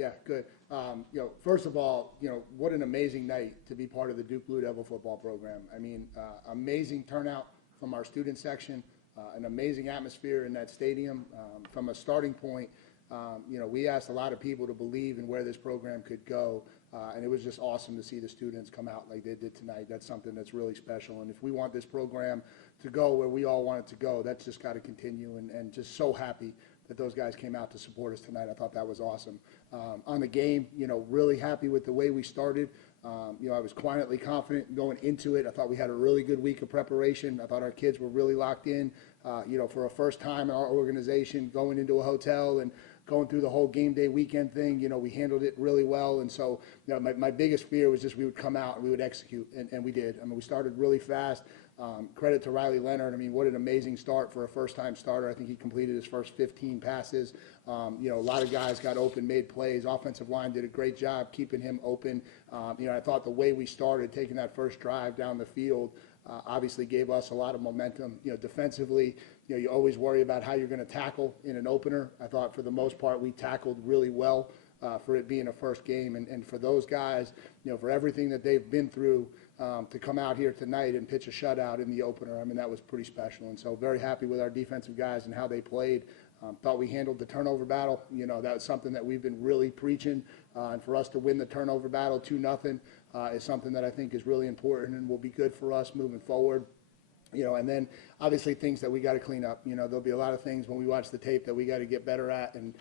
Yeah, good. First of all, what an amazing night to be part of the Duke Blue Devil football program. I mean, amazing turnout from our student section, an amazing atmosphere in that stadium. From a starting point, we asked a lot of people to believe in where this program could go, and it was just awesome to see the students come out like they did tonight. That's something that's really special, and if we want this program to go where we all want it to go, that's just got to continue, and just so happy that those guys came out to support us tonight. I thought that was awesome. On the game, really happy with the way we started. I was quietly confident going into it. I thought we had a really good week of preparation. I thought our kids were really locked in, for a first time in our organization, going into a hotel and going through the whole game day weekend thing. We handled it really well. And so, my biggest fear was just we would come out and we would execute, and we did. I mean, we started really fast. Credit to Riley Leonard. I mean, what an amazing start for a first-time starter. I think he completed his first 15 passes. A lot of guys got open, made plays. Offensive line did a great job keeping him open. I thought the way we started, taking that first drive down the field, obviously gave us a lot of momentum. Defensively, you always worry about how you're going to tackle in an opener. I thought for the most part we tackled really well for it being a first game. And for those guys, for everything that they've been through, to come out here tonight and pitch a shutout in the opener, I mean, that was pretty special. And so very happy with our defensive guys and how they played. Thought we handled the turnover battle. That was something that we've been really preaching. And for us to win the turnover battle 2-0 is something that I think is really important and will be good for us moving forward. And then obviously things that we got to clean up. There'll be a lot of things when we watch the tape that we got to get better at, and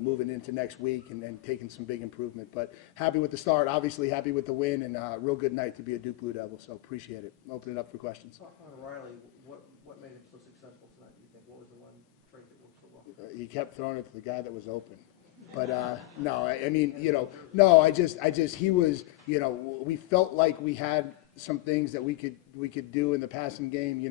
moving into next week and taking some big improvement. But happy with the start, obviously happy with the win, and a real good night to be a Duke Blue Devil. So appreciate it. Open it up for questions. Riley, what made him so successful tonight? You think what was the one trait that worked so well? He kept throwing it to the guy that was open. But no, I mean, no, I just he was, we felt like we had some things that we could do in the passing game.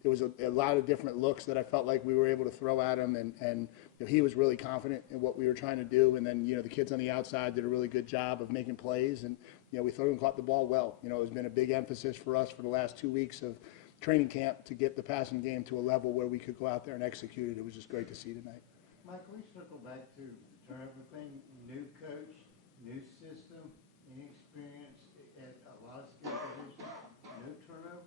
There was a lot of different looks that I felt like we were able to throw at him, and he was really confident in what we were trying to do. And then, the kids on the outside did a really good job of making plays, and, we threw and caught the ball well. It's been a big emphasis for us for the last 2 weeks of training camp to get the passing game to a level where we could go out there and execute it. It was just great to see tonight. Mike, we circle back to the turnover thing. New coach, new system, inexperience at a lot of skill positions, no turnovers.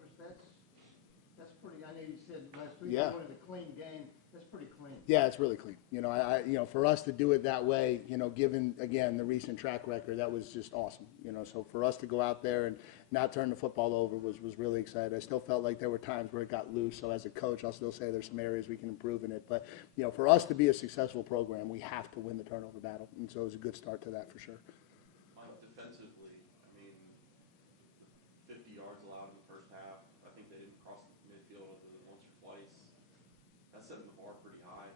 That's pretty. I know you said last week you wanted a clean game. That's pretty clean. Yeah, it's really clean. For us to do it that way, given again the recent track record, that was just awesome. So for us to go out there and not turn the football over was really exciting. I still felt like there were times where it got loose. So as a coach, I'll still say there's some areas we can improve in it. But for us to be a successful program, we have to win the turnover battle, and so it was a good start to that for sure. Defensively, I mean, 50 yards allowed in the first half. I think they didn't cross the midfield other than once or twice. That's setting the bar pretty high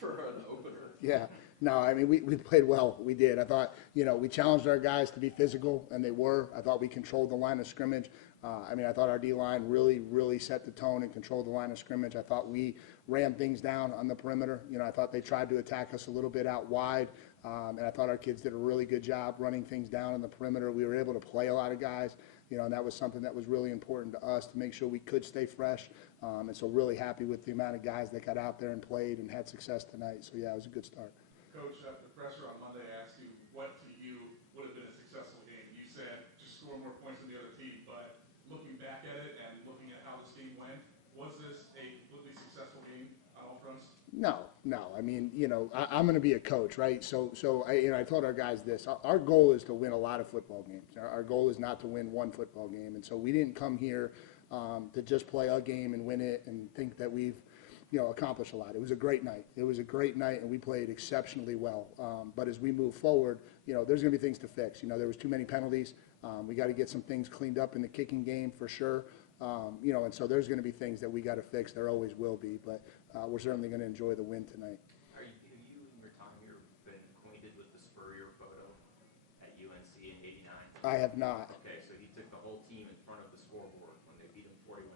for an opener. Yeah. No, I mean, we played well. We did. I thought, we challenged our guys to be physical, and they were. I thought we controlled the line of scrimmage. I thought our D-line really set the tone and controlled the line of scrimmage. I thought we ran things down on the perimeter. I thought they tried to attack us a little bit out wide, and I thought our kids did a really good job running things down on the perimeter. We were able to play a lot of guys, and that was something that was really important to us to make sure we could stay fresh. And so really happy with the amount of guys that got out there and played and had success tonight. So, yeah, it was a good start. Coach, at the presser on Monday, I asked you what to you would have been a successful game. You said just score more points than the other team, but looking back at it and looking at how this game went, was this a completely successful game on all fronts? No. I mean, I'm going to be a coach, right? So I told our guys this. Our goal is to win a lot of football games. Our goal is not to win one football game. And so we didn't come here to just play a game and win it and think that we've accomplished a lot. It was a great night. And we played exceptionally well. But as we move forward, there's going to be things to fix. There was too many penalties. We got to get some things cleaned up in the kicking game for sure. And so there's going to be things that we got to fix. There always will be. But we're certainly going to enjoy the win tonight. Have you in your time here been acquainted with the Spurrier photo at UNC in '89? I have not. Okay, so he took the whole team in front of the scoreboard when they beat him 41-0.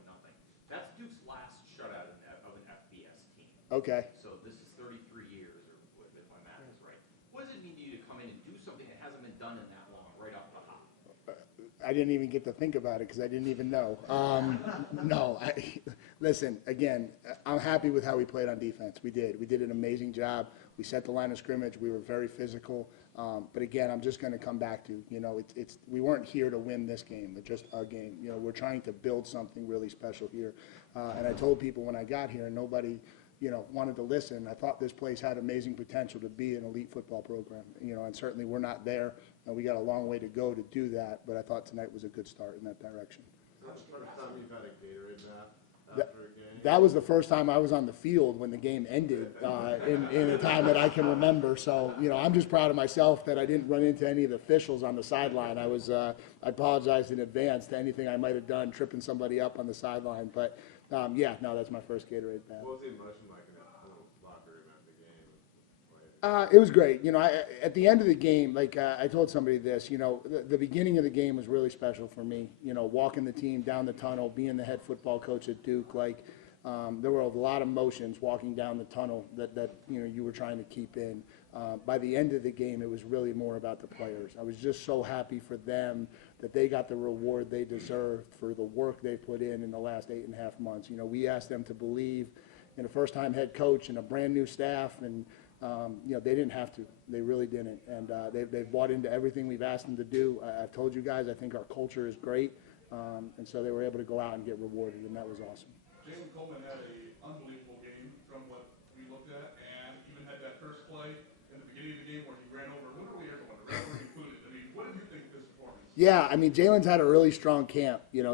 That's Duke's last shutout of an FBS team. Okay. So this is 33 years, or if my math is right. What does it mean to you to come in and do something that hasn't been done in that long, right off the hop? I didn't even get to think about it because I didn't even know. No, listen, again, I'm happy with how we played on defense. We did. We did an amazing job. We set the line of scrimmage. We were very physical. But again, I'm just going to come back to, we weren't here to win this game. It's just a game. We're trying to build something really special here. And I told people when I got here, and nobody, wanted to listen. I thought this place had amazing potential to be an elite football program, and certainly we're not there, and we got a long way to go to do that, but I thought tonight was a good start in that direction. That's the first time you've had a Gatorade bath after a game? That was the first time I was on the field when the game ended in a time that I can remember. So, I'm just proud of myself that I didn't run into any of the officials on the sideline. I apologize in advance to anything I might have done, tripping somebody up on the sideline. But, that's my first Gatorade bath. What was the emotion like in that little locker room after the game? It was great. At the end of the game, I told somebody this, the beginning of the game was really special for me. Walking the team down the tunnel, being the head football coach at Duke, there were a lot of emotions walking down the tunnel that you were trying to keep in. By the end of the game, it was really more about the players. I was just so happy for them that they got the reward they deserved for the work they put in the last 8.5 months. We asked them to believe in a first-time head coach and a brand-new staff, and they didn't have to. They really didn't. And they've bought into everything we've asked them to do. I've told you guys, I think our culture is great. And so they were able to go out and get rewarded, and that was awesome. Jalen Coleman had an unbelievable game from what we looked at, and even had that first play in the beginning of the game where he ran over literally everyone, the referee included. I mean, what did you think of his performance? Yeah, Jalen's had a really strong camp. He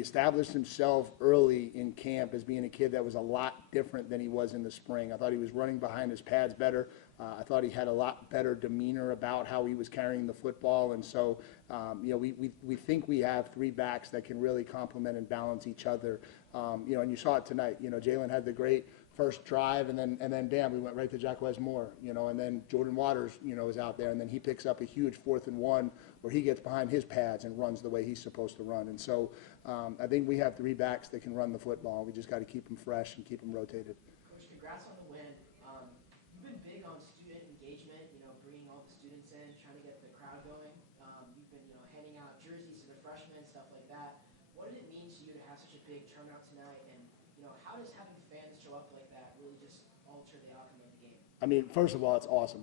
established himself early in camp as being a kid that was a lot different than he was in the spring. I thought he was running behind his pads better. I thought he had a lot better demeanor about how he was carrying the football. And so, we think we have three backs that can really complement and balance each other. And you saw it tonight. Jalen had the great first drive, and then bam, we went right to Jacquez Moore, and then Jordan Waters, is out there, and then he picks up a huge 4th and 1 where he gets behind his pads and runs the way he's supposed to run. And so I think we have three backs that can run the football. We just got to keep them fresh and keep them rotated. Coach, congrats on the win. You've been big on student engagement, bringing all the students in, trying to get the crowd going. You've been, handing out jerseys to the freshmen, stuff like that. What did it mean to you to have such a big turnout tonight? And, how does having fans show up like that really just alter the outcome of the game? First of all, it's awesome.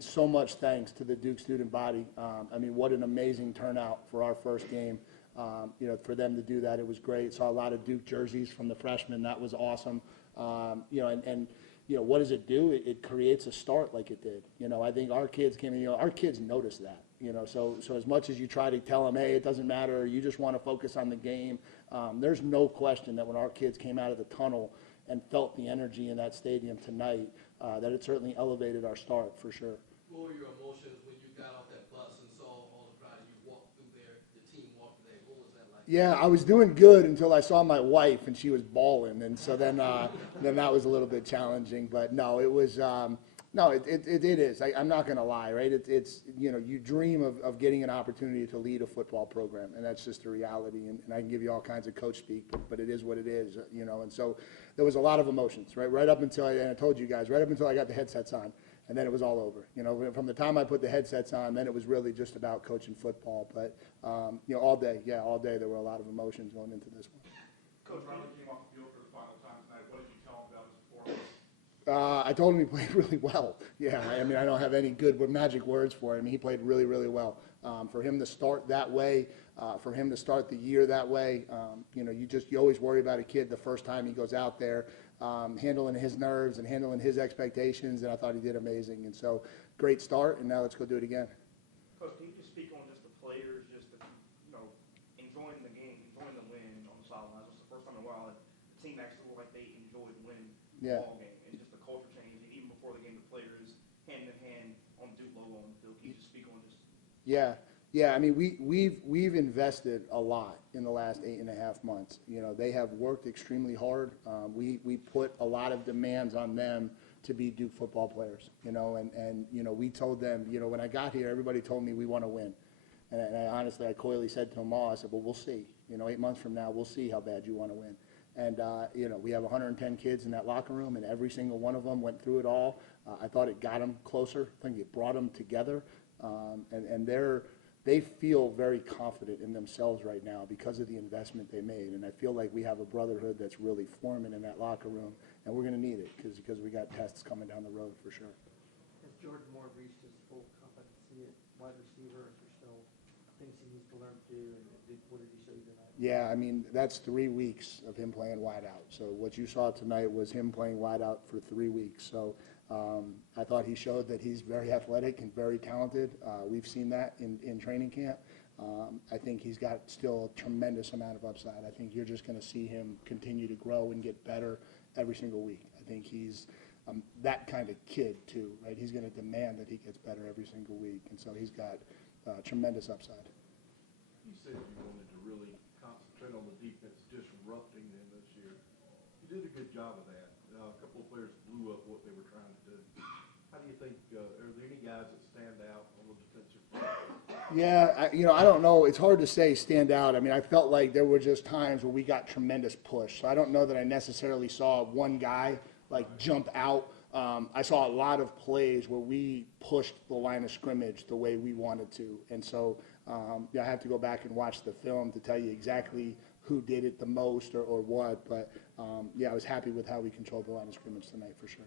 So much thanks to the Duke student body. What an amazing turnout for our first game. For them to do that, it was great. Saw a lot of Duke jerseys from the freshmen. That was awesome. What does it do? It creates a start like it did. I think our kids came in, our kids noticed that. So as much as you try to tell them, hey, it doesn't matter, you just want to focus on the game, there's no question that when our kids came out of the tunnel and felt the energy in that stadium tonight, that it certainly elevated our start for sure. What were your emotions when you got off that bus and saw all the crowd, you walked through there, the team walked there? What was that like? Yeah, I was doing good until I saw my wife and she was bawling, and so then that was a little bit challenging. But no, it was it is. I'm not going to lie, right? It's you dream of getting an opportunity to lead a football program, and that's just the reality. And I can give you all kinds of coach speak, but it is what it is, And so there was a lot of emotions, right? Right up until I told you guys, right up until I got the headsets on. And then it was all over. From the time I put the headsets on, then it was really just about coaching football. But, all day there were a lot of emotions going into this one. Coach Riley came off the field for the final time tonight. What did you tell him about his performance? I told him he played really well. Yeah, I don't have any good magic words for him. He played really, really well. For him to start that way, for him to start the year that way, you always worry about a kid the first time he goes out there, handling his nerves and handling his expectations, and I thought he did amazing. And so, great start, and now let's go do it again. Coach, can you just speak on just the players, just enjoying the game, enjoying the win on the sidelines? It's the first time in a while that the team actually looked like they enjoyed winning the ball game, and just the culture change. And even before the game, the players hand in hand on the Duke logo on the field. Can you just speak on just? Yeah. We've invested a lot in the last 8.5 months. They have worked extremely hard. We put a lot of demands on them to be Duke football players. And we told them, when I got here, everybody told me we want to win. And I coyly said to them all, I said, well, we'll see. 8 months from now, we'll see how bad you want to win. And, we have 110 kids in that locker room, and every single one of them went through it all. I thought it got them closer. I think it brought them together. And they feel very confident in themselves right now because of the investment they made. And I feel like we have a brotherhood that's really forming in that locker room, and we're going to need it because we got tests coming down the road for sure. Has Jordan Moore reached his full competency at wide receiver, or is there still things he needs to learn to do, and what did he show you tonight? Yeah, I mean, that's 3 weeks of him playing wide out. So what you saw tonight was him playing wide out for 3 weeks. So I thought he showed that he's very athletic and very talented. We've seen that in training camp. I think he's got still a tremendous amount of upside. I think you're just going to see him continue to grow and get better every single week. I think he's that kind of kid too, right? He's going to demand that he gets better every single week, and so he's got tremendous upside. You said you wanted to really concentrate on the defense disrupting them this year. You did a good job of that. A couple of players blew up what they were trying to do. How do you think, are there any guys that stand out on the defensive front? Yeah, I don't know. It's hard to say stand out. I mean, I felt like there were just times where we got tremendous push. So I don't know that I necessarily saw one guy like jump out. I saw a lot of plays where we pushed the line of scrimmage the way we wanted to. And so I have to go back and watch the film to tell you exactly who did it the most or what. But, I was happy with how we controlled the line of scrimmage tonight for sure.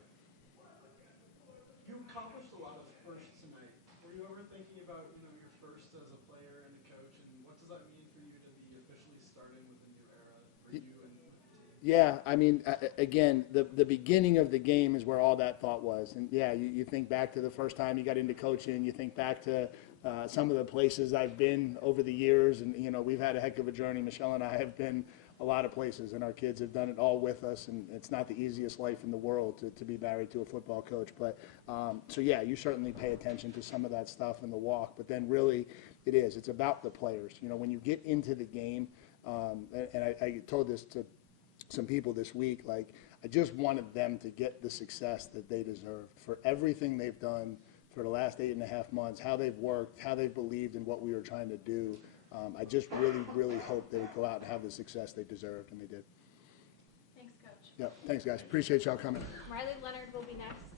You accomplished a lot of firsts tonight. Were you ever thinking about your first as a player and a coach, and what does that mean for you to be officially starting with a new era for you and with the team? Yeah, I mean, again, the beginning of the game is where all that thought was. And, yeah, you think back to the first time you got into coaching. You think back to some of the places I've been over the years. And, we've had a heck of a journey. Michelle and I have been a lot of places, and our kids have done it all with us. And it's not the easiest life in the world to be married to a football coach. But, you certainly pay attention to some of that stuff in the walk. But then really it is. It's about the players. When you get into the game, and I told this to some people this week, like, I just wanted them to get the success that they deserved for everything they've done for the last 8.5 months, how they've worked, how they've believed in what we were trying to do. I just really, really hoped they would go out and have the success they deserved, and they did. Thanks, Coach. Yeah, thanks, guys. Appreciate y'all coming. Riley Leonard will be next.